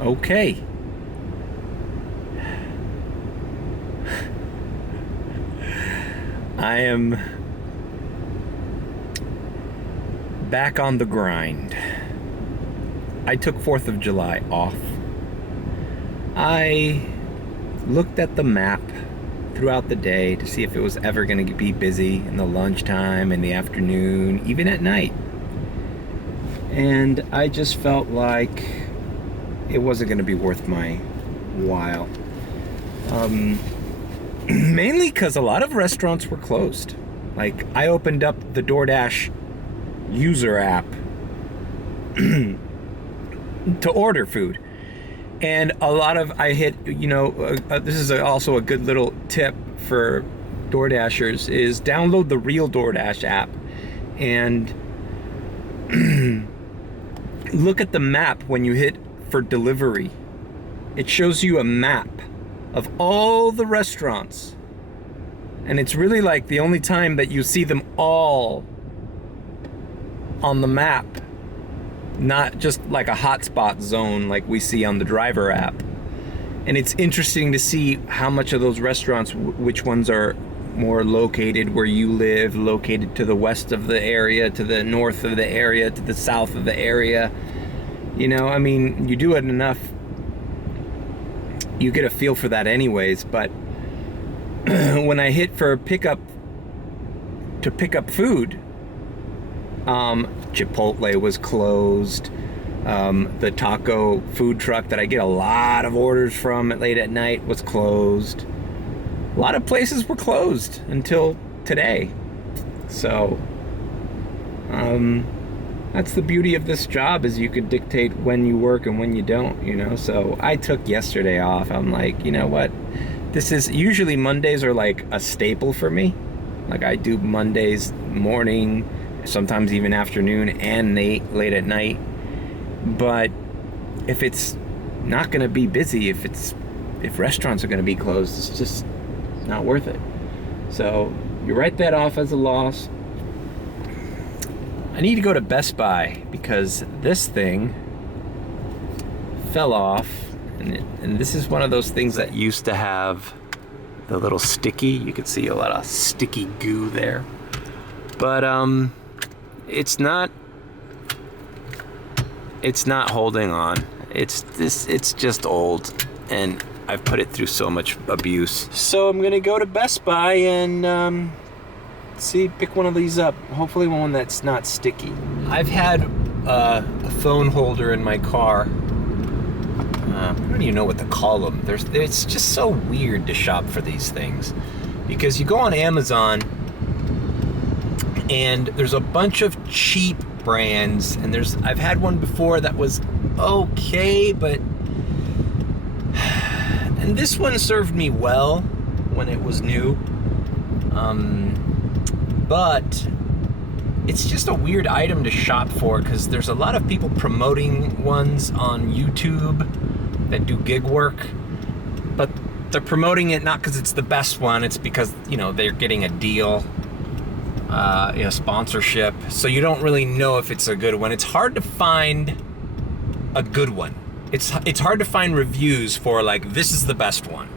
Okay. I am back on the grind. I took 4th of July off. I looked at the map throughout the day to see if it was ever going to be busy in the lunchtime, in the afternoon, even at night. And I just felt like it wasn't going to be worth my while. Mainly because a lot of restaurants were closed. Like, I opened up the DoorDash user app to order food. And a lot of, I hit, this is also a good little tip for DoorDashers, is download the real DoorDash app and look at the map when you hit for delivery. It shows you a map of all the restaurants. And it's really like the only time that you see them all on the map. Not just like a hotspot zone like we see on the driver app. And it's interesting to see how much of those restaurants, which ones are more located where you live, located to the west of the area, to the north of the area, to the south of the area. You do it enough, you get a feel for that anyways. But when I hit for pick up food, Chipotle was closed. The taco food truck that I get a lot of orders from late at night was closed. A lot of places were closed until today. So, that's the beauty of this job, is you could dictate when you work and when you don't, So I took yesterday off. I'm like, you know what? This is usually Mondays are like a staple for me. Like, I do Mondays morning, sometimes even afternoon and late at night. But if it's not going to be busy, if restaurants are going to be closed, it's just not worth it. So you write that off as a loss. I need to go to Best Buy because this thing fell off, and this is one of those things that used to have the little sticky. You could see a lot of sticky goo there, but it's not holding on. It's just old, and I've put it through so much abuse. So I'm gonna go to Best Buy and pick one of these up. Hopefully one that's not sticky. I've had a phone holder in my car. I don't even know what to call them. It's just so weird to shop for these things, because you go on Amazon and there's a bunch of cheap brands, and I've had one before that was okay, but and this one served me well when it was new, but it's just a weird item to shop for, because there's a lot of people promoting ones on YouTube that do gig work, but they're promoting it not because it's the best one, it's because they're getting a deal, sponsorship, so you don't really know if it's a good one. It's hard to find a good one. It's hard to find reviews for like, this is the best one.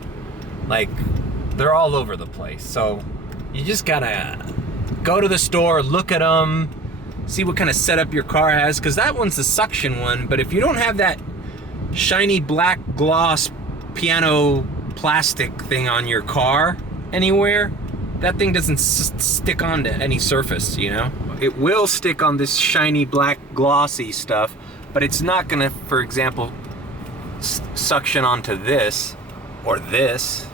Like, they're all over the place, so you just gotta go to the store, look at them, see what kind of setup your car has, because that one's the suction one, but if you don't have that shiny black gloss piano plastic thing on your car anywhere, that thing doesn't stick onto any surface, It will stick on this shiny black glossy stuff, but it's not gonna, for example, suction onto this or this.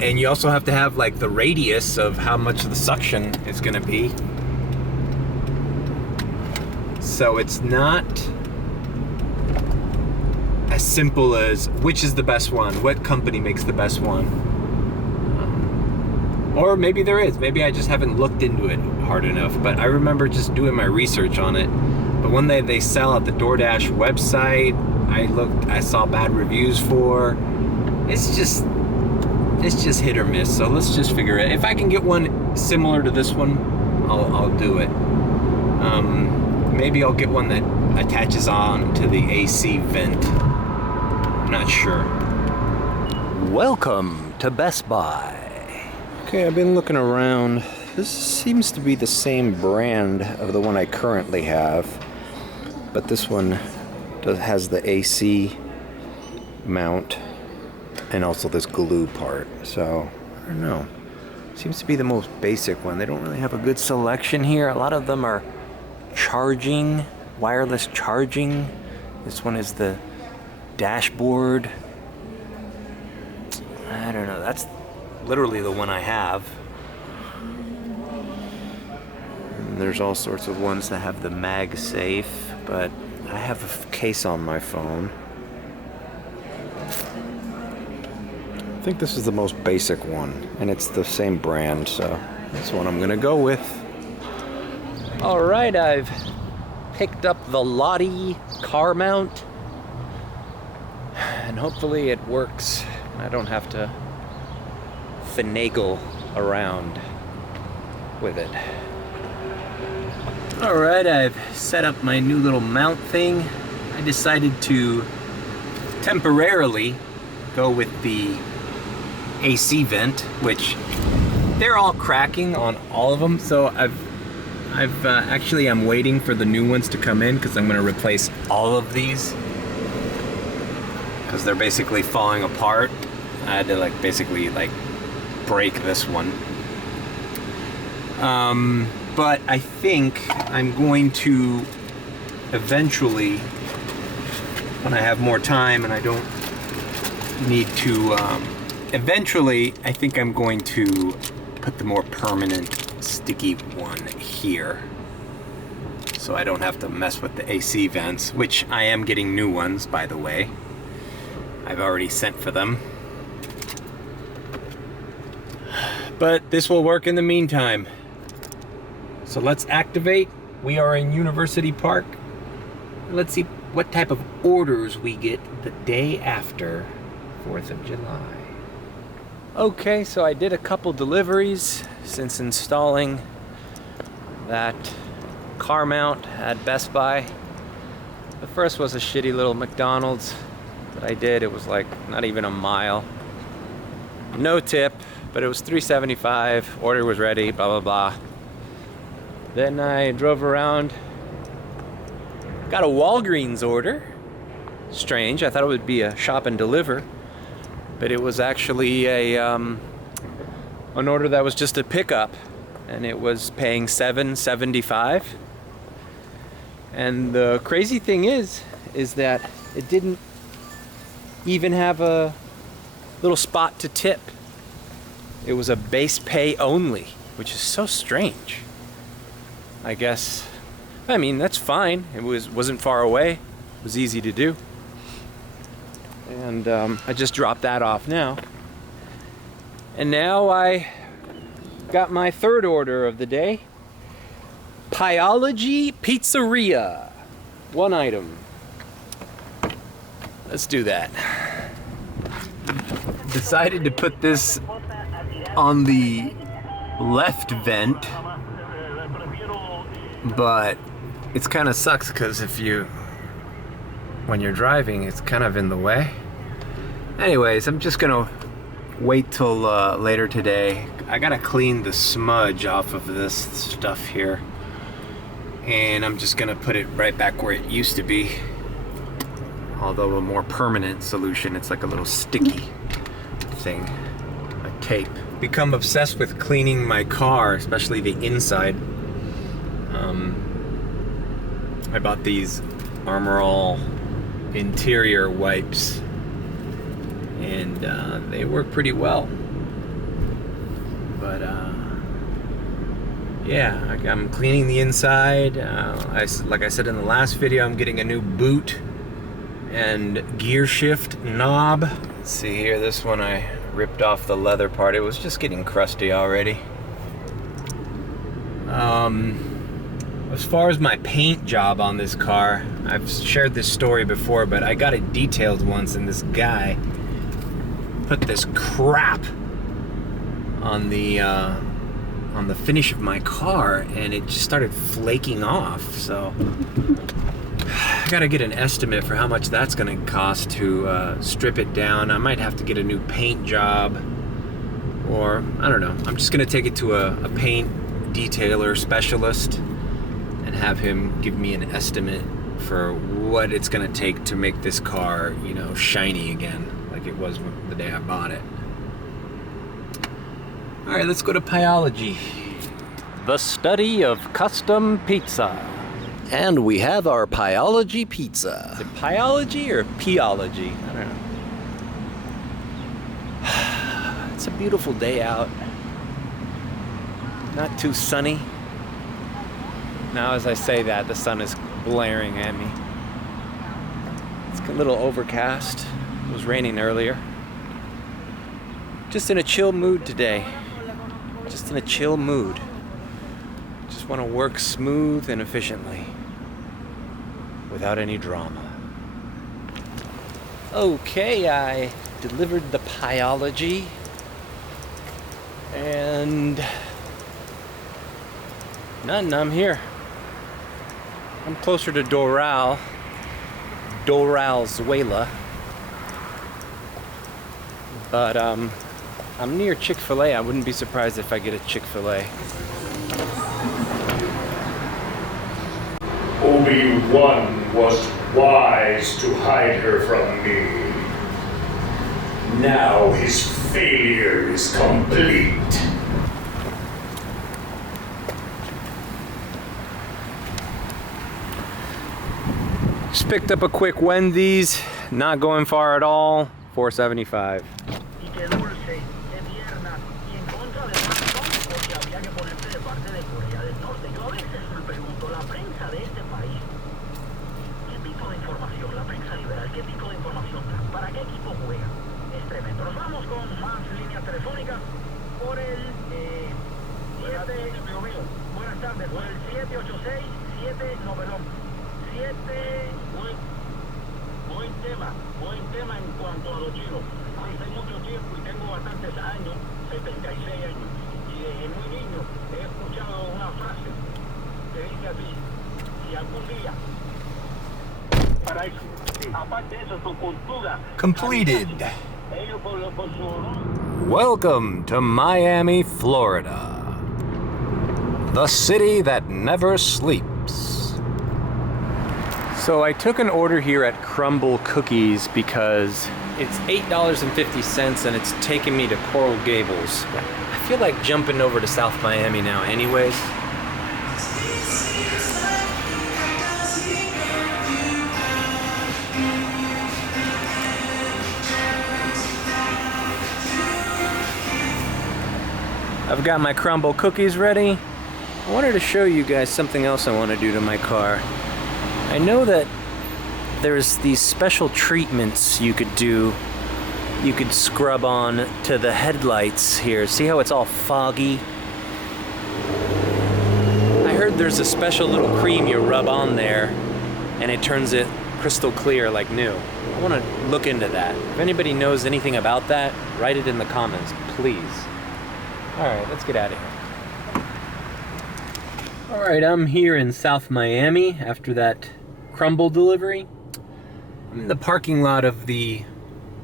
And you also have to have like the radius of how much of the suction is gonna be. So it's not as simple as which is the best one, what company makes the best one. Or maybe there is, maybe I just haven't looked into it hard enough, but I remember just doing my research on it. But one they sell at the DoorDash website, I saw bad reviews for. It's just hit or miss, so let's just figure it. If I can get one similar to this one, I'll do it. Maybe I'll get one that attaches on to the AC vent. I'm not sure. Welcome to Best Buy. Okay, I've been looking around. This seems to be the same brand of the one I currently have, but this one has the AC mount and also this glue part. So, I don't know. Seems to be the most basic one. They don't really have a good selection here. A lot of them are charging, wireless charging. This one is the dashboard. I don't know. That's literally the one I have. And there's all sorts of ones that have the MagSafe, but I have a case on my phone. I think this is the most basic one, and it's the same brand, so that's what I'm gonna go with. All right, I've picked up the Lottie car mount, and hopefully it works. I don't have to finagle around with it. All right, I've set up my new little mount thing. I decided to temporarily go with the AC vent, which they're all cracking on all of them. So I'm waiting for the new ones to come in because I'm going to replace all of these because they're basically falling apart. I had to basically break this one. But I think I'm going to eventually, when I have more time and I don't need to, eventually I think I'm going to put the more permanent sticky one here. So I don't have to mess with the AC vents, which I am getting new ones, by the way. I've already sent for them. But this will work in the meantime. So let's activate. We are in University Park. Let's see what type of orders we get the day after 4th of July. Okay, so I did a couple deliveries since installing that car mount at Best Buy. The first was a shitty little McDonald's that I did. It was not even a mile. No tip, but it was $3.75. Order was ready, blah, blah, blah. Then I drove around, got a Walgreens order. Strange, I thought it would be a shop and deliver, but it was actually an order that was just a pickup, and it was paying $7.75. And the crazy thing is that it didn't even have a little spot to tip. It was a base pay only, which is so strange. I guess, I mean, that's fine. It wasn't far away. It was easy to do. And I just dropped that off now. And now I got my third order of the day. Pyology Pizzeria. One item. Let's do that. Decided to put this on the left vent, but it's kind of sucks because when you're driving, it's kind of in the way. Anyways, I'm just gonna wait till later today. I gotta clean the smudge off of this stuff here, and I'm just gonna put it right back where it used to be. Although a more permanent solution, it's like a little sticky thing, like tape. Become obsessed with cleaning my car, especially the inside. I bought these Armor All interior wipes, and they work pretty well. But yeah, I'm cleaning the inside. Like I said in the last video, I'm getting a new boot and gear shift knob. Let's see here, this one I ripped off the leather part. It was just getting crusty already. As far as my paint job on this car, I've shared this story before, but I got it detailed once, and this guy put this crap on the on the finish of my car, and it just started flaking off. So I gotta get an estimate for how much that's gonna cost to strip it down. I might have to get a new paint job, or I don't know. I'm just gonna take it to a paint detailer specialist and have him give me an estimate for what it's gonna take to make this car, you know, shiny again, like it was the day I bought it. All right, let's go to Pyology. The study of custom pizza. And we have our Pyology pizza. Is it Pyology or Peology? I don't know. It's a beautiful day out. Not too sunny. Now as I say that, the sun is blaring at me. It's a little overcast. It was raining earlier. Just in a chill mood today. Just in a chill mood. Just want to work smooth and efficiently. Without any drama. Okay, I delivered the Pyology. And I'm here. I'm closer to Doral, Zuela. But I'm near Chick-fil-A. I wouldn't be surprised if I get a Chick-fil-A. Obi-Wan was wise to hide her from me. Now his failure is complete. Just picked up a quick Wendy's, not going far at all, $4.75. Buen tema en cuanto a los chinos. Hace mucho tiempo y tengo bastantes años, 76 años, y desde muy niño he escuchado una frase que dice así: si algún día para eso, aparte de eso, tu cultura. Completed. Ellos por su Welcome to Miami, Florida. The city that never sleeps. So I took an order here at Crumble Cookies because it's $8.50 and it's taking me to Coral Gables. I feel like jumping over to South Miami now anyways. I've got my Crumble Cookies ready. I wanted to show you guys something else I want to do to my car. I know that there's these special treatments you could do. You could scrub on to the headlights here. See how it's all foggy? I heard there's a special little cream you rub on there and it turns it crystal clear like new. I want to look into that. If anybody knows anything about that, write it in the comments, please. All right, let's get out of here. All right, I'm here in South Miami after that Crumble delivery. I'm in the parking lot of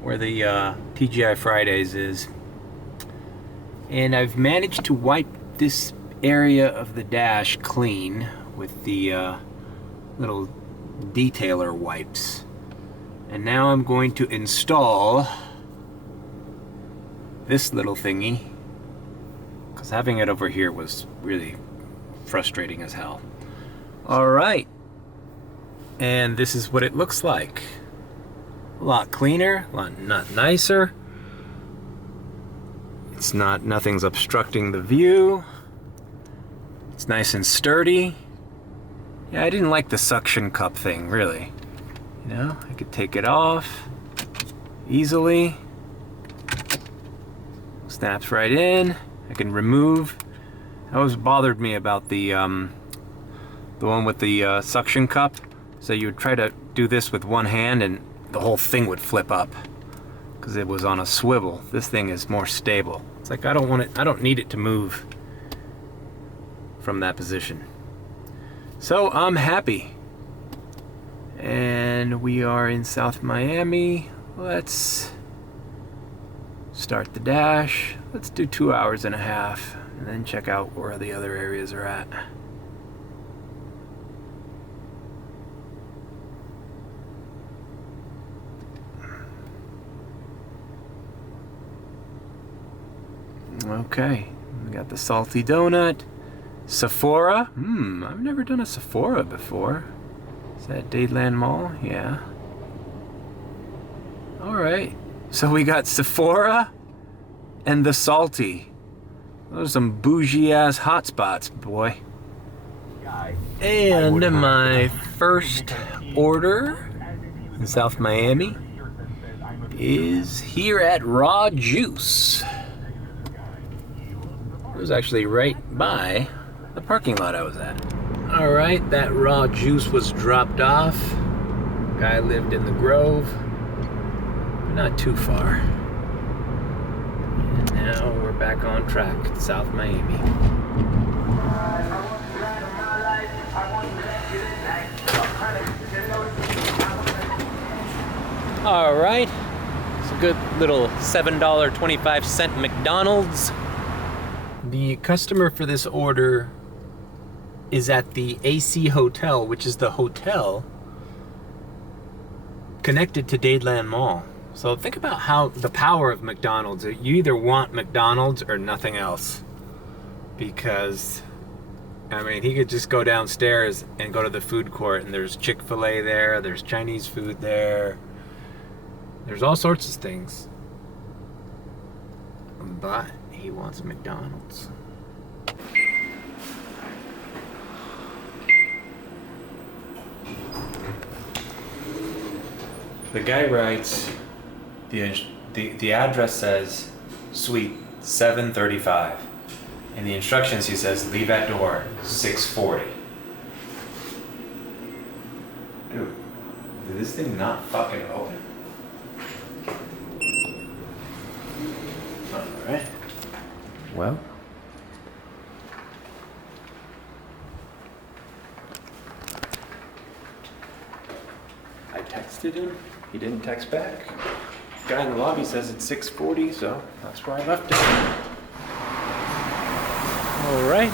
where the TGI Fridays is. And I've managed to wipe this area of the dash clean with the little detailer wipes. And now I'm going to install this little thingy, because having it over here was really frustrating as hell. All right. And this is what it looks like. A lot cleaner, a lot not nicer. It's nothing's obstructing the view. It's nice and sturdy. Yeah, I didn't like the suction cup thing, really. You know, I could take it off easily. Snaps right in. I can remove. That always bothered me about the one with the suction cup. So you would try to do this with one hand and the whole thing would flip up because it was on a swivel. This thing is more stable. It's like I don't need it to move from that position. So I'm happy. And we are in South Miami. Let's start the dash. Let's do 2.5 hours and then check out where the other areas are at. Okay, we got the salty donut. Sephora. I've never done a Sephora before. Is that Dadeland Mall? Yeah. Alright. So we got Sephora and the salty. Those are some bougie ass hotspots, boy. And my first order in South Miami is here at Raw Juice. It was actually right by the parking lot I was at. Alright, that Raw Juice was dropped off. Guy lived in the Grove, but not too far. And now we're back on track at South Miami. Alright, it's a good little $7.25 McDonald's. The customer for this order is at the AC Hotel, which is the hotel connected to Dadeland Mall. So think about how the power of McDonald's. You either want McDonald's or nothing else. Because, I mean, he could just go downstairs and go to the food court and there's Chick-fil-A there, there's Chinese food there. There's all sorts of things. But he wants McDonald's. The guy writes, the address says suite 735. In the instructions he says leave at door 640. Dude, did this thing not fucking open? Alright. Well. I texted him. He didn't text back. Guy in the lobby says it's 6:40, so that's where I left it. Alright.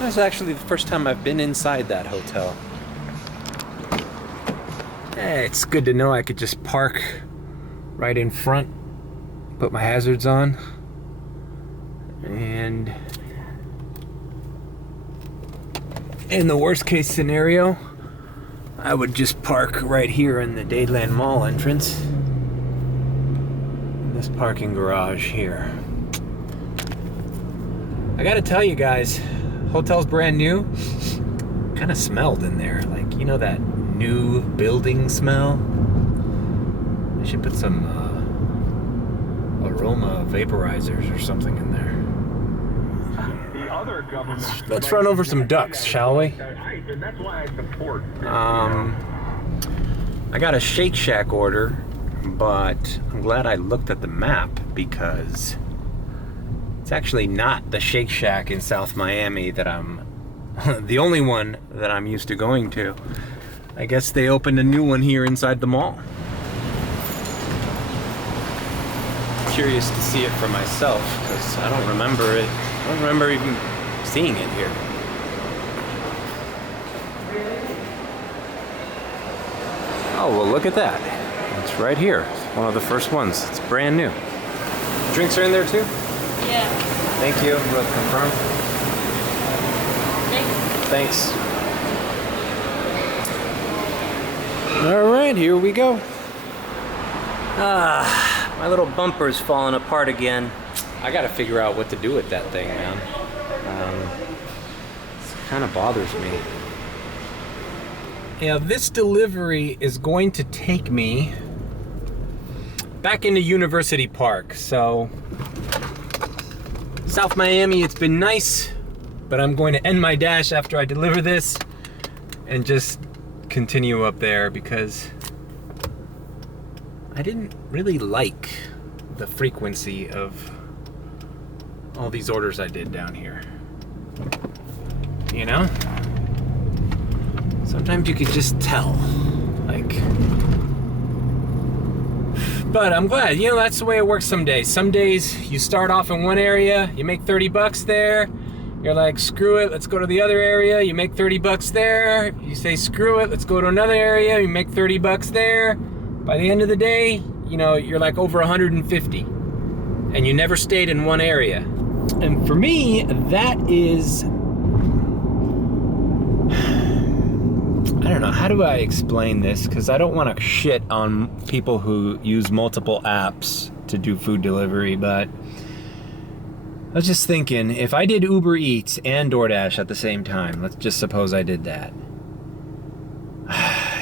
That's actually the first time I've been inside that hotel. It's good to know I could just park right in front, put my hazards on, and in the worst case scenario, I would just park right here in the Dadeland Mall entrance. In this parking garage here. I gotta tell you guys, hotel's brand new. Kinda smelled in there, like, you know that new building smell? I should put some aroma vaporizers or something in there. Let's run over some ducks, shall we? I got a Shake Shack order, but I'm glad I looked at the map because it's actually not the Shake Shack in South Miami that I'm the only one that I'm used to going to. I guess they opened a new one here inside the mall. Curious to see it for myself because I don't remember it. I don't remember even seeing it here. Oh, well, look at that. It's right here. It's one of the first ones. It's brand new. Drinks are in there too? Yeah. Thank you. We'll confirm. Thanks. All right, here we go. My little bumper's falling apart again. I gotta figure out what to do with that thing, man. It kind of bothers me. Yeah, this delivery is going to take me back into University Park. So, South Miami, it's been nice, but I'm going to end my dash after I deliver this and just continue up there because I didn't really like the frequency of all these orders I did down here. you know? Sometimes you could just tell, like. But I'm glad, you know, that's the way it works some days. Some days you start off in one area, you make 30 bucks there. You're like, screw it, let's go to the other area. You make 30 bucks there. You say, screw it, let's go to another area. You make 30 bucks there. By the end of the day, you know, you're like over 150. And you never stayed in one area. And for me, that is, I don't know, how do I explain this? Because I don't want to shit on people who use multiple apps to do food delivery, but I was just thinking, if I did Uber Eats and DoorDash at the same time, let's just suppose I did that,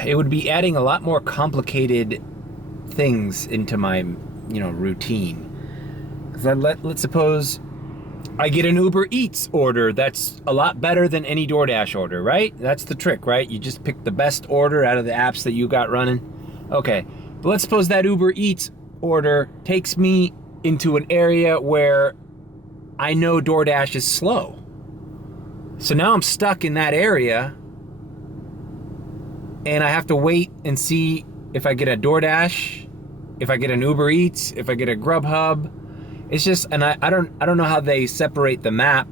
it would be adding a lot more complicated things into my, you know, routine. Because let's suppose I get an Uber Eats order that's a lot better than any DoorDash order, right? That's the trick, right? You just pick the best order out of the apps that you got running. Okay, but let's suppose that Uber Eats order takes me into an area where I know DoorDash is slow. So now I'm stuck in that area and I have to wait and see if I get a DoorDash, if I get an Uber Eats, if I get a Grubhub. It's just, and I don't know how they separate the map.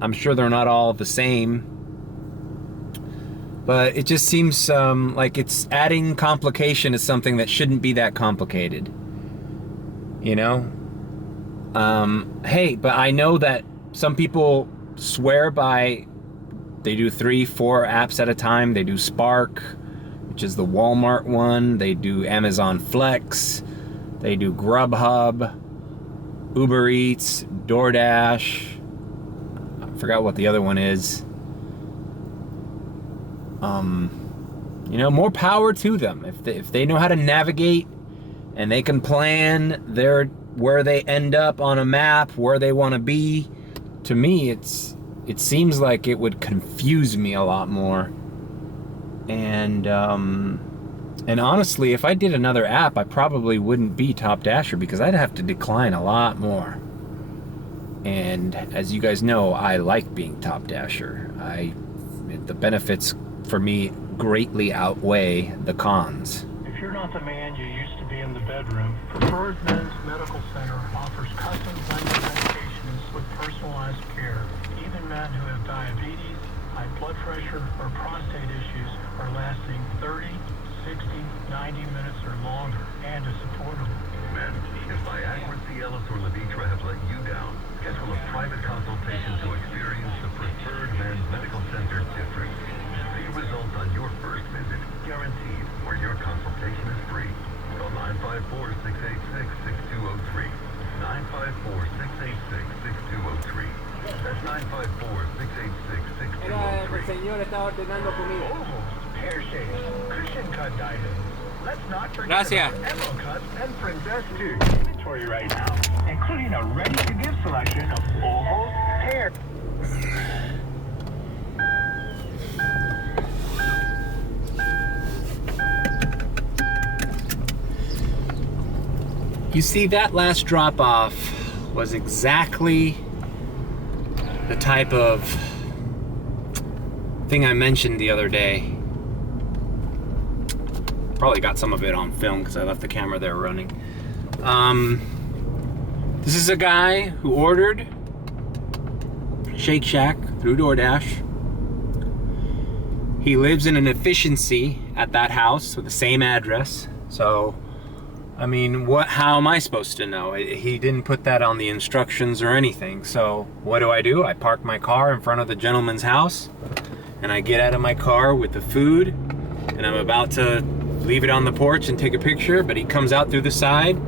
I'm sure they're not all the same. But it just seems like it's adding complication to something that shouldn't be that complicated. You know? Hey, but I know that some people swear by, they do 3-4 apps at a time. They do Spark, which is the Walmart one. They do Amazon Flex. They do Grubhub, Uber Eats, DoorDash. I forgot what the other one is. You know, more power to them. If they know how to navigate and they can plan where they end up on a map, where they want to be, to me it seems like it would confuse me a lot more. And honestly, if I did another app, I probably wouldn't be Top Dasher because I'd have to decline a lot more. And as you guys know, I like being Top Dasher. The benefits for me greatly outweigh the cons. If you're not the man you used to be in the bedroom, Preferred Men's Medical Center offers custom blended medications with personalized care. Even men who have diabetes, high blood pressure, or prostate issues are lasting 30, 60, 90 minutes or longer, and is affordable. Men, if Viagra, Cialis, or Levitra have let you down, schedule a private consultation to experience the Preferred Men's Medical Center difference. See results on your first visit, guaranteed, or your consultation is free. Call 954-686-6203. 954-686-6203. That's 954-686-6203. señor estaba ordenando comida. Pear shaped, cushion cut diamond. Let's not forget Gracias. about Emerald cuts and Princess too. Inventory right now, including a ready-to-give selection of ovals, pear. You see, that last drop-off was exactly the type of thing I mentioned the other day. Probably got some of it on film because I left the camera there running. This is a guy who ordered Shake Shack through DoorDash. He lives in an efficiency at that house with the same address. So, I mean, how am I supposed to know? He didn't put that on the instructions or anything. So what do? I park my car in front of the gentleman's house and I get out of my car with the food and I'm about to leave it on the porch and take a picture, but he comes out through the side.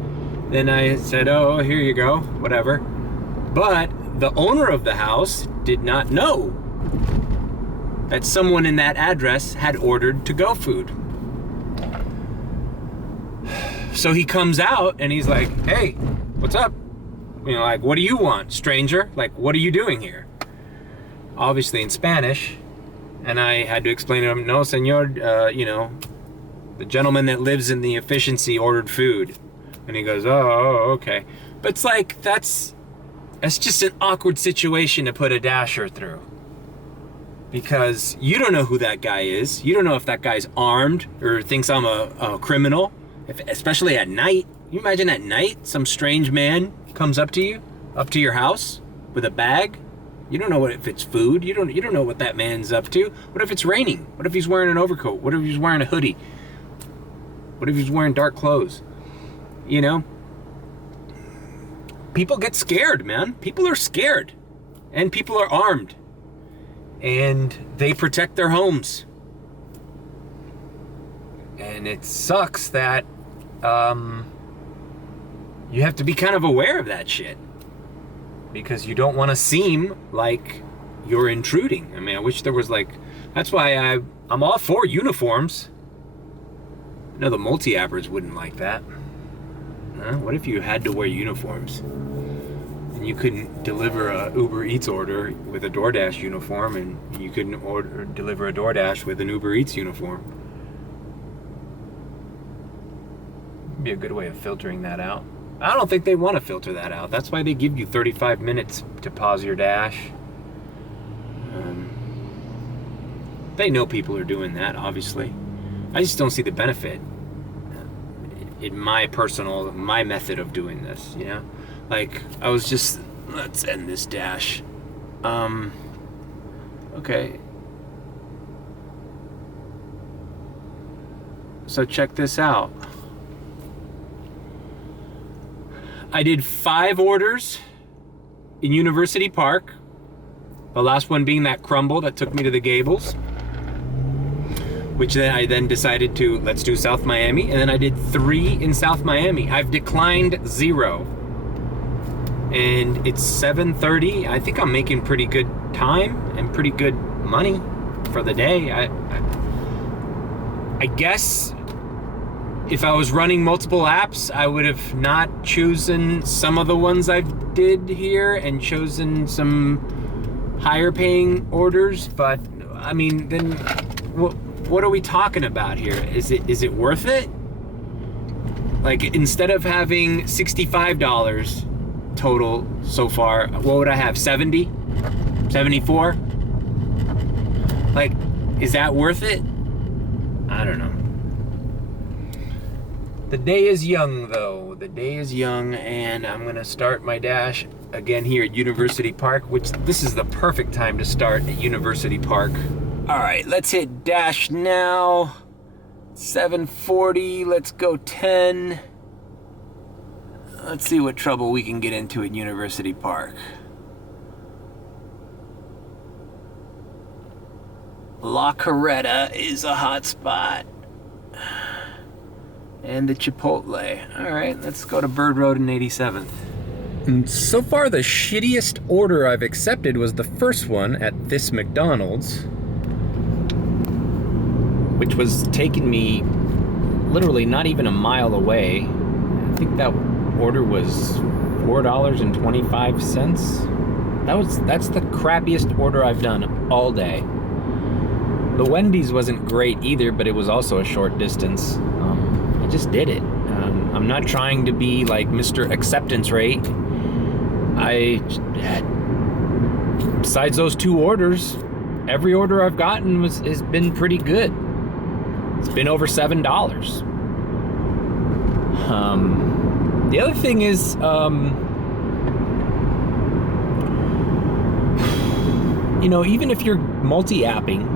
Then I said, oh, here you go, whatever. But the owner of the house did not know that someone in that address had ordered to-go food. So he comes out and he's like, hey, what's up? You know, like, what do you want, stranger? Like, what are you doing here? Obviously in Spanish. And I had to explain to him, no, senor, you know, the gentleman that lives in the efficiency ordered food. And he goes, oh, okay. But it's like, that's just an awkward situation to put a dasher through. because you don't know who that guy is. You don't know if that guy's armed or thinks I'm a criminal, especially at night. You imagine at night, some strange man comes up to you, up to your house with a bag. You don't know if it's food. You don't know what that man's up to. What if it's raining? What if he's wearing an overcoat? What if he's wearing a hoodie? What if he's wearing dark clothes? You know? People get scared, man. People are scared. And people are armed. And they protect their homes. And it sucks that you have to be kind of aware of that shit. Because you don't want to seem like you're intruding. I mean, I wish there was like... That's why I'm all for uniforms. I know the multi-appers wouldn't like that. Huh? What if you had to wear uniforms? And you couldn't deliver a Uber Eats order with a DoorDash uniform, and you couldn't deliver a DoorDash with an Uber Eats uniform. Be a good way of filtering that out. I don't think they want to filter that out. That's why they give you 35 minutes to pause your dash. They know people are doing that, obviously. I just don't see the benefit in my method of doing this, you know? Like, I was just, let's end this dash. Okay. So check this out. I did 5 orders in University Park. The last one being that crumble that took me to the Gables. Which then I decided to, let's do South Miami. And then I did 3 in South Miami. I've declined 0. And it's 7:30. I think I'm making pretty good time and pretty good money for the day. I guess if I was running multiple apps, I would have not chosen some of the ones I did here and chosen some higher paying orders. But I mean, then what are we talking about here? Is it worth it? Like, instead of having $65 total so far, what would I have? 70? 74? Like, is that worth it? I don't know. The day is young, though. The day is young, and I'm gonna start my dash again here at University Park, which this is the perfect time to start at University Park. All right, let's hit dash now. 7:40, let's go 10. Let's see what trouble we can get into at University Park. La Coretta is a hot spot. And the Chipotle. All right, let's go to Bird Road and 87th. And so far, the shittiest order I've accepted was the first one at this McDonald's, which was taking me literally not even a mile away. I think that order was $4.25. That's the crappiest order I've done all day. The Wendy's wasn't great either, but it was also a short distance. I just did it. I'm not trying to be like Mr. Acceptance Rate. Besides those 2 orders, every order I've gotten has been pretty good. It's been over $7. The other thing is, you know, even if you're multi-apping,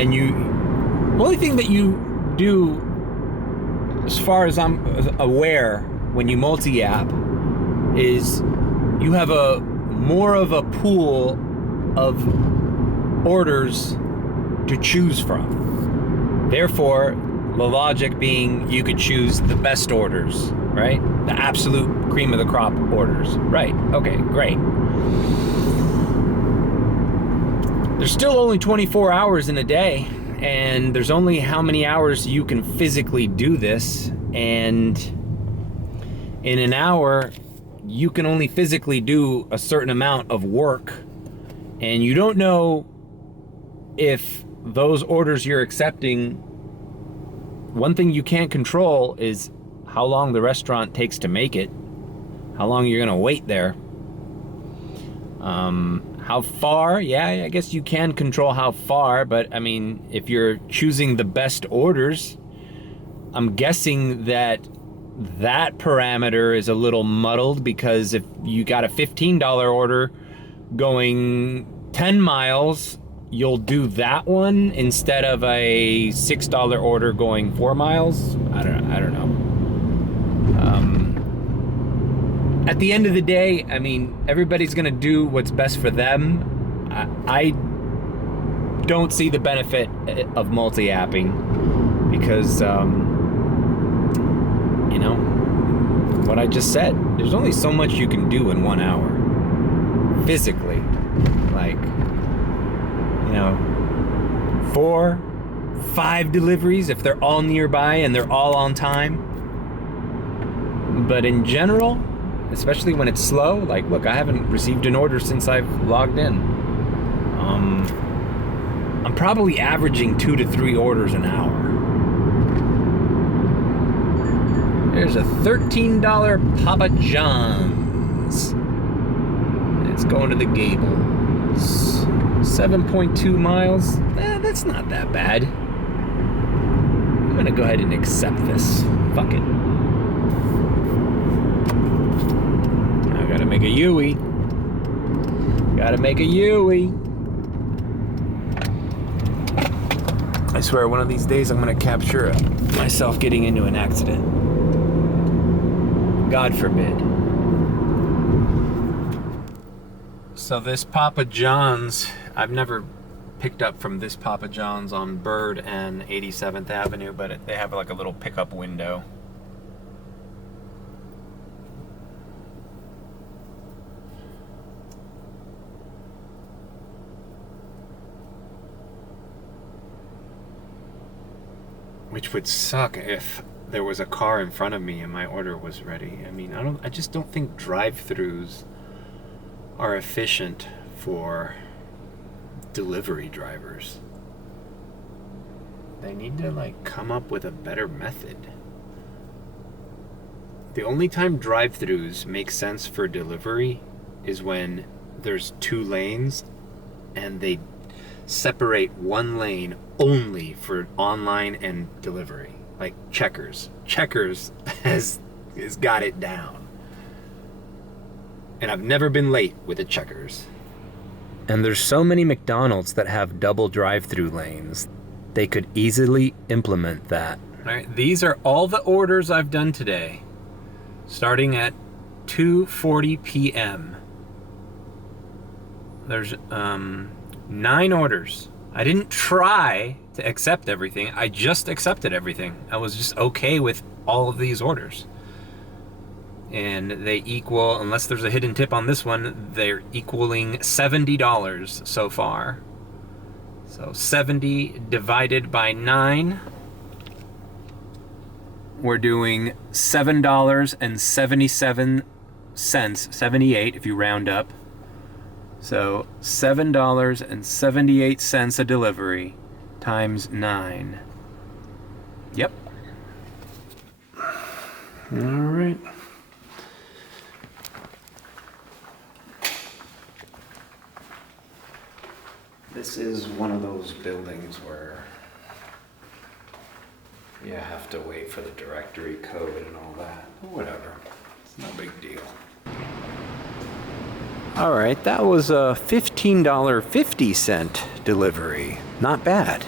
and the only thing that you do, as far as I'm aware, when you multi-app, is you have more of a pool of orders to choose from. Therefore, the logic being you could choose the best orders, right? The absolute cream of the crop orders. Right, okay, great. There's still only 24 hours in a day, and there's only how many hours you can physically do this, and in an hour, you can only physically do a certain amount of work, and you don't know if those orders you're accepting, one thing you can't control is how long the restaurant takes to make it, how long you're gonna wait there, How far? Yeah, I guess you can control how far, but I mean, if you're choosing the best orders, I'm guessing that parameter is a little muddled, because if you got a $15 order going 10 miles, you'll do that one instead of a $6 order going 4 miles. I don't know. At the end of the day, I mean, everybody's gonna do what's best for them. I don't see the benefit of multi-apping, because, you know, what I just said, there's only so much you can do in 1 hour, physically. Like, you know, 4, 5 deliveries if they're all nearby and they're all on time. But in general, especially when it's slow, like, look, I haven't received an order since I've logged in. I'm probably averaging 2 to 3 orders an hour. There's a $13 Papa John's. It's going to the Gables. 7.2 miles. That's not that bad. I'm gonna go ahead and accept this. Fuck it. I gotta make a Yui. Gotta make a Yui. I swear, one of these days I'm gonna capture myself getting into an accident. God forbid. So this Papa John's, I've never picked up from this Papa John's on Bird and 87th Avenue, but they have like a little pickup window. Which would suck if there was a car in front of me and my order was ready. I mean, I just don't think drive-thrus are efficient for delivery drivers. They need to like come up with a better method. The only time drive-thrus make sense for delivery is when there's 2 lanes and they separate 1 lane only for online and delivery. Like Checkers. Checkers has got it down. And I've never been late with a Checkers. And there's so many McDonald's that have double drive-through lanes. They could easily implement that. All right, these are all the orders I've done today, starting at 2:40 p.m. There's 9 orders. I didn't try to accept everything. I just accepted everything. I was just okay with all of these orders. And they equal, unless there's a hidden tip on this one, they're equaling $70 so far. So 70 divided by 9, we're doing $7.77, 78 if you round up. So $7.78 a delivery times 9. Yep. All right. This is one of those buildings where you have to wait for the directory code and all that. Whatever. It's no big deal. All right, that was a $15.50 delivery. Not bad.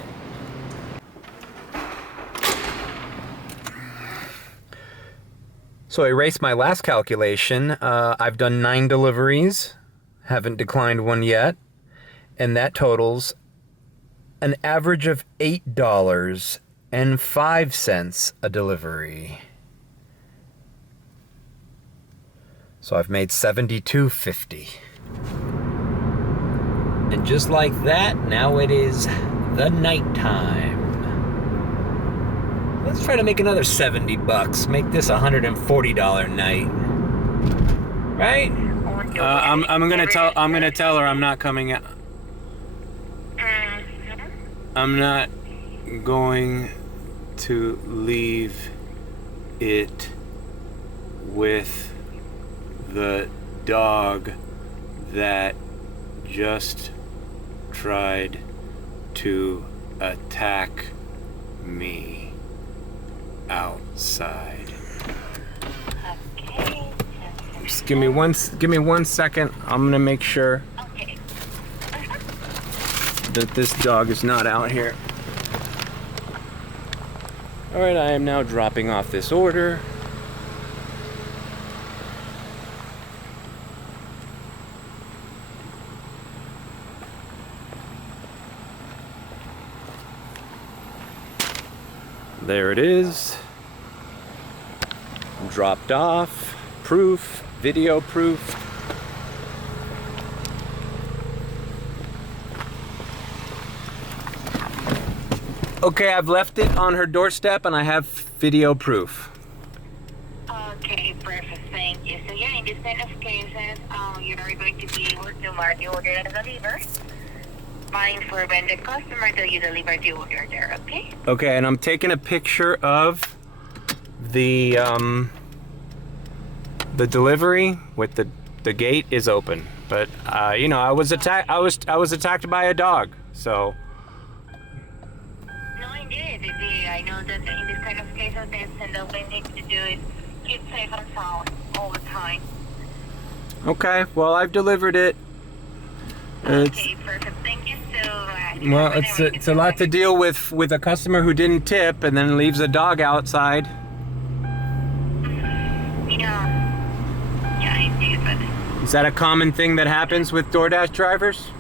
So I erased my last calculation. I've done 9 deliveries, haven't declined one yet, and that totals an average of $8.05 a delivery. So I've made $72.50. And just like that, now it is the nighttime. Let's try to make another $70. Make this a $140 night. Right? I'm gonna tell her I'm not coming out. I'm not going to leave it with the dog that just tried to attack me outside. Okay. Just give me one second. I'm gonna make sure Okay. that this dog is not out here. All right, I am now dropping off this order. There it is. Dropped off. Proof. Video proof. Okay, I've left it on her doorstep and I have video proof. Okay, perfect. Thank you. So yeah, in this kind of cases, you are going to be able to mark the order as delivered. For when the customer till you deliver the order there, okay? Okay, and I'm taking a picture of the delivery with the gate is open, but you know, I was attacked by a dog, so. No, indeed. I know that in this kind of cases, and all we need to do is keep safe and sound all the time. Okay, well, I've delivered it. Okay, perfect. Thank you so much. Well, it's a lot to deal with a customer who didn't tip and then leaves a dog outside. Yeah, indeed, but Is that a common thing that happens with DoorDash drivers?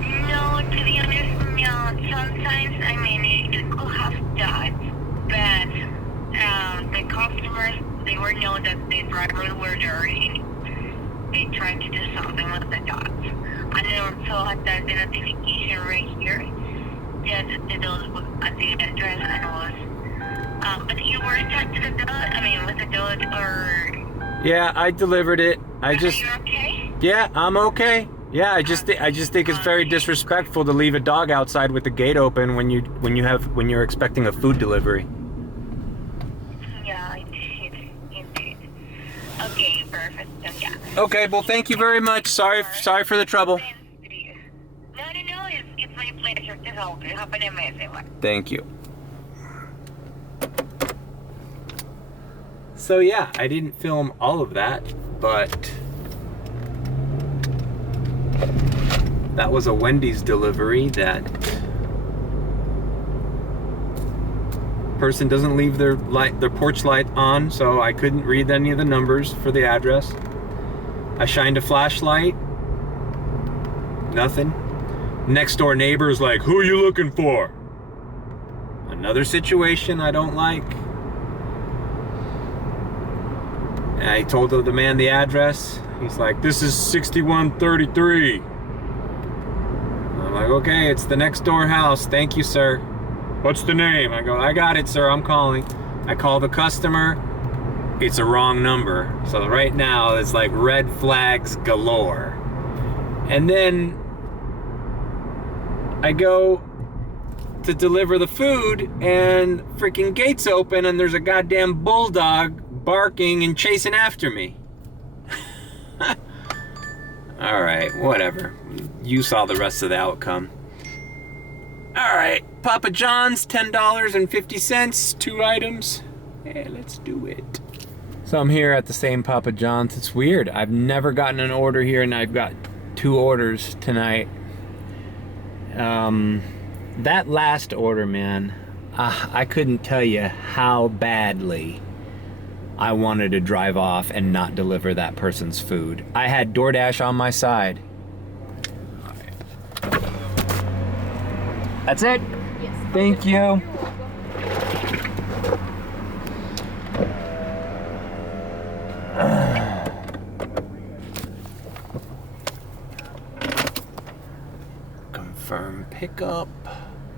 no, to be honest, no. Sometimes, I mean, it could have that, but the customers, they were know that the drivers were there and they tried to do something with the dogs. And they also had that the notification right here that the dog was at the address and was. But you were attacked to the dog? I mean, with the dog or? Yeah, I delivered it. Are you okay? Yeah, I'm okay. Yeah, I just think it's very disrespectful to leave a dog outside with the gate open when you're expecting a food delivery. Yeah, indeed. Okay, perfect. So, yeah. Okay, well, thank you very much. Sorry for the trouble. No, it's my pleasure to help you. Have an amazing one. Thank you. So yeah, I didn't film all of that, but that was a Wendy's delivery that person doesn't leave their porch light on, so I couldn't read any of the numbers for the address. I shined a flashlight. Nothing. Next door neighbor's like, "Who are you looking for?" Another situation I don't like. And I told the man the address. He's like, "This is 6133. I'm like, "Okay, it's the next door house. Thank you, sir. What's the name?" I go, "I got it, sir. I'm calling." I call the customer. It's a wrong number. So right now it's like red flags galore. And then I go to deliver the food and freaking gates open and there's a goddamn bulldog barking and chasing after me. All right, whatever. You saw the rest of the outcome. All right, Papa John's, $10.50, 2 items. Yeah, let's do it. So I'm here at the same Papa John's. It's weird. I've never gotten an order here and I've got 2 orders tonight. That last order, man, I couldn't tell you how badly I wanted to drive off and not deliver that person's food. I had DoorDash on my side. That's it? Yes. Thank you. Confirm pickup.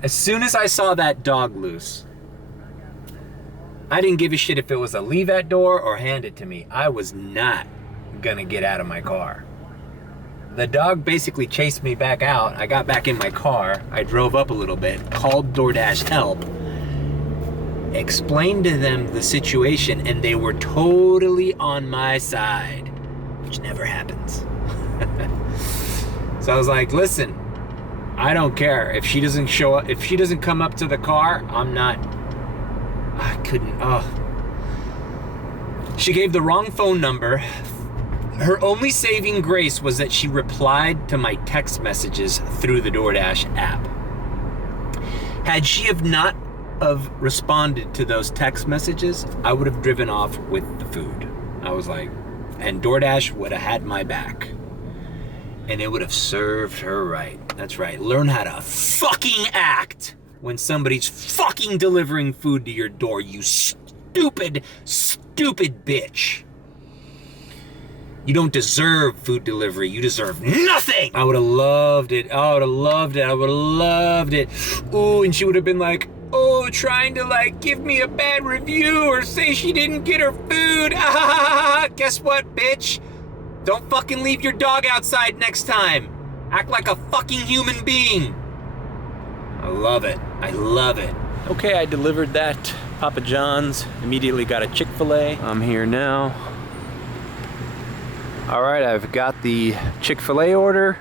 As soon as I saw that dog loose, I didn't give a shit if it was a leave at door or hand it to me. I was not gonna get out of my car. The dog basically chased me back out. I got back in my car. I drove up a little bit, called DoorDash help, explained to them the situation, and they were totally on my side, which never happens. So I was like, listen, I don't care. If she doesn't show up, if she doesn't come up to the car, I couldn't, She gave the wrong phone number. Her only saving grace was that she replied to my text messages through the DoorDash app. Had she have not have responded to those text messages, I would have driven off with the food. I was like, and DoorDash would have had my back. And it would have served her right. That's right. Learn how to fucking act when somebody's fucking delivering food to your door, you stupid, stupid bitch. You don't deserve food delivery. You deserve nothing. I would have loved it. I would have loved it. I would have loved it. Oh, and she would have been like, oh, trying to like give me a bad review or say she didn't get her food. Ah, guess what, bitch? Don't fucking leave your dog outside next time. Act like a fucking human being. I love it. I love it. Okay, I delivered that Papa John's. Immediately got a Chick-fil-A. I'm here now. All right, I've got the Chick-fil-A order.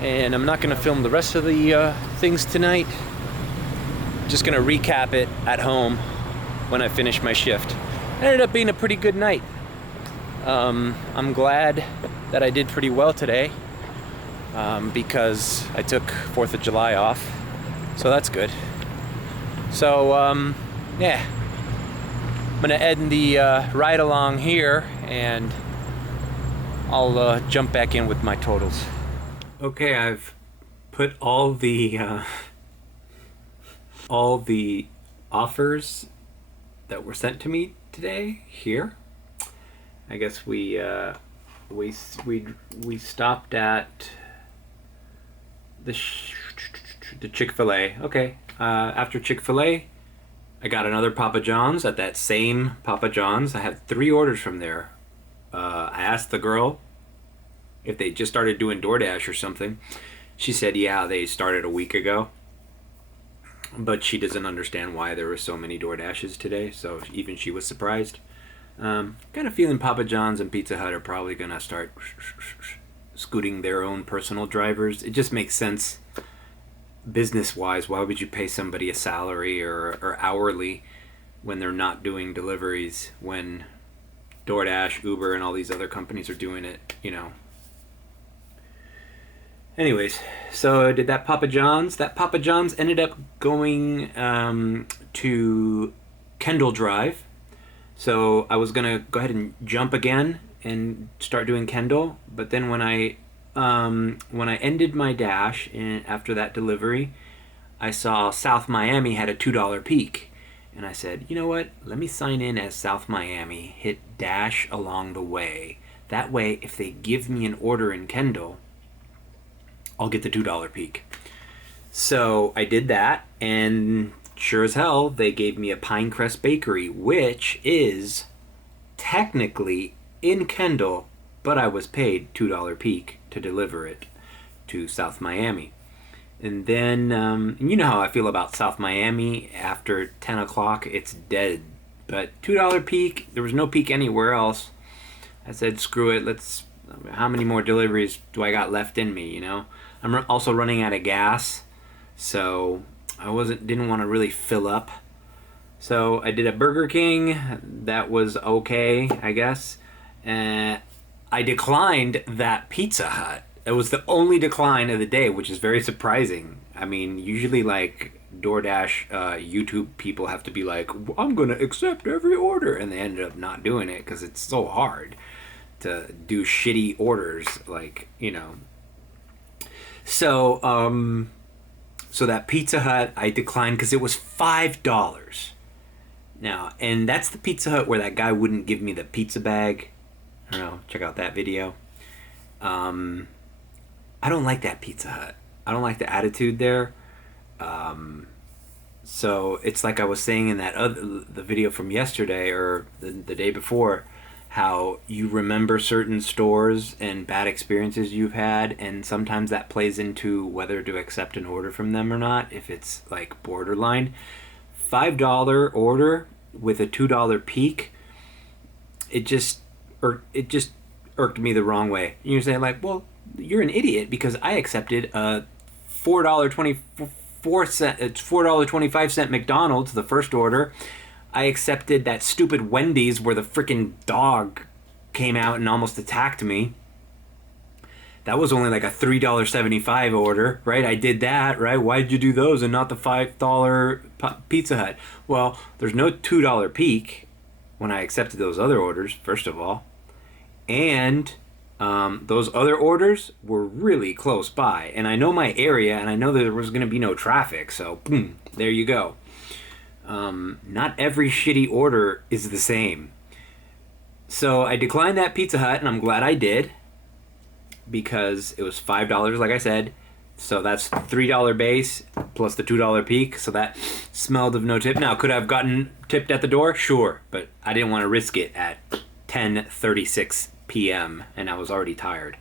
And I'm not gonna film the rest of the things tonight. Just gonna recap it at home when I finish my shift. It ended up being a pretty good night. I'm glad that I did pretty well today because I took 4th of July off, so that's good. So yeah, I'm gonna end the ride along here and I'll jump back in with my totals. Okay, I've put all the offers that were sent to me today here. I guess we stopped at the Chick-fil-A. Okay, after Chick-fil-A, I got another Papa John's at that same Papa John's. I had 3 orders from there. I asked the girl if they just started doing DoorDash or something. She said, yeah, they started a week ago. But she doesn't understand why there were so many DoorDashes today, so even she was surprised. Kind of feeling Papa John's and Pizza Hut are probably going to start scooting their own personal drivers. It just makes sense business-wise. Why would you pay somebody a salary or hourly when they're not doing deliveries, when DoorDash, Uber, and all these other companies are doing it, you know? Anyways, so I did that Papa John's. That Papa John's ended up going to Kendall Drive. So I was gonna go ahead and jump again and start doing Kendall, but then when I ended my dash after that delivery, I saw South Miami had a $2 peak, and I said, you know what? Let me sign in as South Miami. Hit dash along the way. That way, if they give me an order in Kendall, I'll get the $2 peak. So I did that, and sure as hell, they gave me a Pinecrest Bakery, which is technically in Kendall, but I was paid $2 peak to deliver it to South Miami. And then, you know how I feel about South Miami. After 10 o'clock, it's dead. But $2 peak, there was no peak anywhere else. I said, screw it, how many more deliveries do I got left in me, you know? I'm also running out of gas, so I didn't want to really fill up. So I did a Burger King. That was okay, I guess. I declined that Pizza Hut. It was the only decline of the day, which is very surprising. I mean, usually like DoorDash YouTube people have to be like, I'm going to accept every order. And they ended up not doing it because it's so hard to do shitty orders, like, you know. So, so that Pizza Hut, I declined because it was $5. Now, and that's the Pizza Hut where that guy wouldn't give me the pizza bag. I don't know, check out that video. I don't like that Pizza Hut. I don't like the attitude there. So it's like I was saying in that the video from yesterday or the day before, how you remember certain stores and bad experiences you've had, and sometimes that plays into whether to accept an order from them or not, if it's like borderline. $5 order with a $2 peak, it just irked me the wrong way. You're saying like, well, you're an idiot because I accepted a $4.25 McDonald's, the first order. I accepted that stupid Wendy's where the freaking dog came out and almost attacked me. That was only like a $3.75 order, right? I did that, right? Why'd you do those and not the $5 Pizza Hut? Well, there's no $2 peak when I accepted those other orders, first of all. And those other orders were really close by. And I know my area, and I know there was going to be no traffic. So, boom, there you go. Not every shitty order is the same. So I declined that Pizza Hut, and I'm glad I did. Because it was $5, like I said. So that's $3 base plus the $2 peak. So that smelled of no tip. Now, could I have gotten tipped at the door? Sure. But I didn't want to risk it at 10:36 p.m. and I was already tired.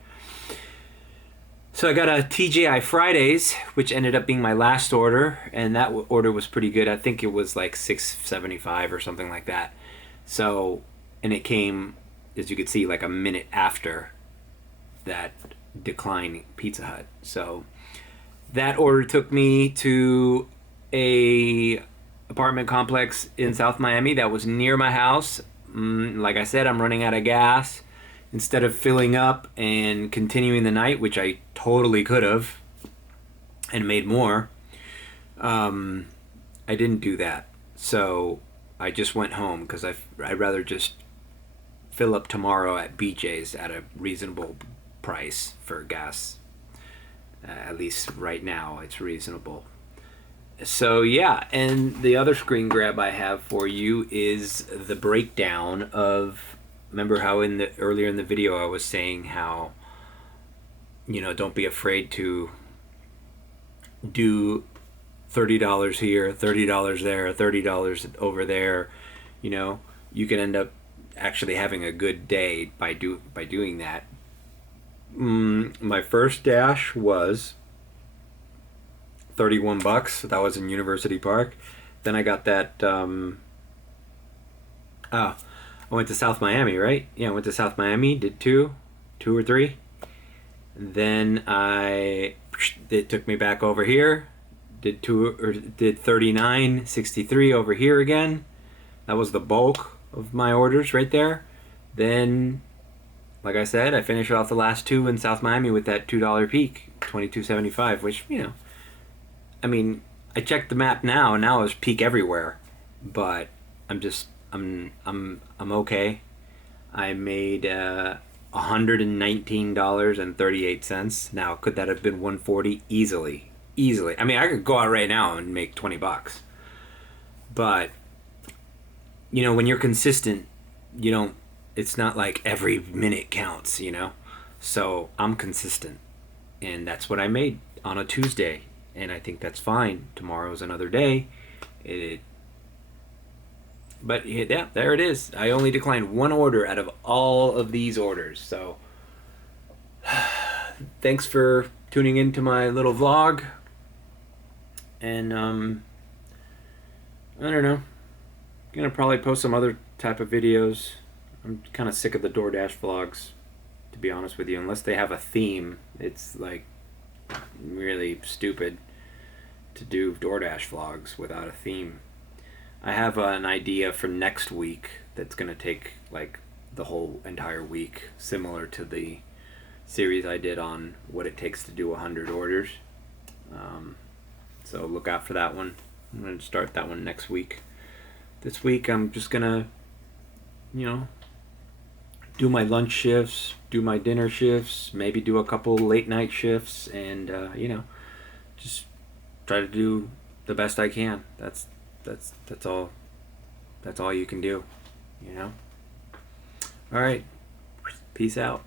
So I got a TGI Fridays, which ended up being my last order. And that order was pretty good. I think it was like $6.75 or something like that. So, and it came, as you could see, like a minute after that decline Pizza Hut. So that order took me to a apartment complex in South Miami that was near my house. Like I said, I'm running out of gas. Instead of filling up and continuing the night, which I totally could have and made more, I didn't do that. So I just went home because I'd rather just fill up tomorrow at BJ's at a reasonable price for gas. At least right now it's reasonable. So yeah, and the other screen grab I have for you is the breakdown of, remember how earlier in the video I was saying how, don't be afraid to do $30 here, $30 there, $30 over there. You can end up actually having a good day by doing that. My first dash was $31. That was in University Park. Then I got that. I went to South Miami, right? Yeah, I went to South Miami. Did two or three. Then it took me back over here. Did 39.63 over here again. That was the bulk of my orders right there. Then, like I said, I finished off the last two in South Miami with that $2 peak, $22.75, which, I mean, I checked the map now, and now it's peak everywhere. But I'm okay. I made $119.38. Now, could that have been $140? Easily. I mean, I could go out right now and make $20. But, when you're consistent, it's not like every minute counts, So I'm consistent. And that's what I made on a Tuesday. And I think that's fine. Tomorrow's another day. But yeah, there it is. I only declined one order out of all of these orders. So thanks for tuning into my little vlog. And I don't know. I'm going to probably post some other type of videos. I'm kind of sick of the DoorDash vlogs, to be honest with you. Unless they have a theme, it's like really stupid to do DoorDash vlogs without a theme. I have an idea for next week that's going to take like the whole entire week, similar to the series I did on what it takes to do 100 orders. So look out for that one. I'm going to start that one next week. This week I'm just going to, do my lunch shifts, do my dinner shifts, maybe do a couple late night shifts, and just try to do the best I can. That's all you can do, All right. Peace out.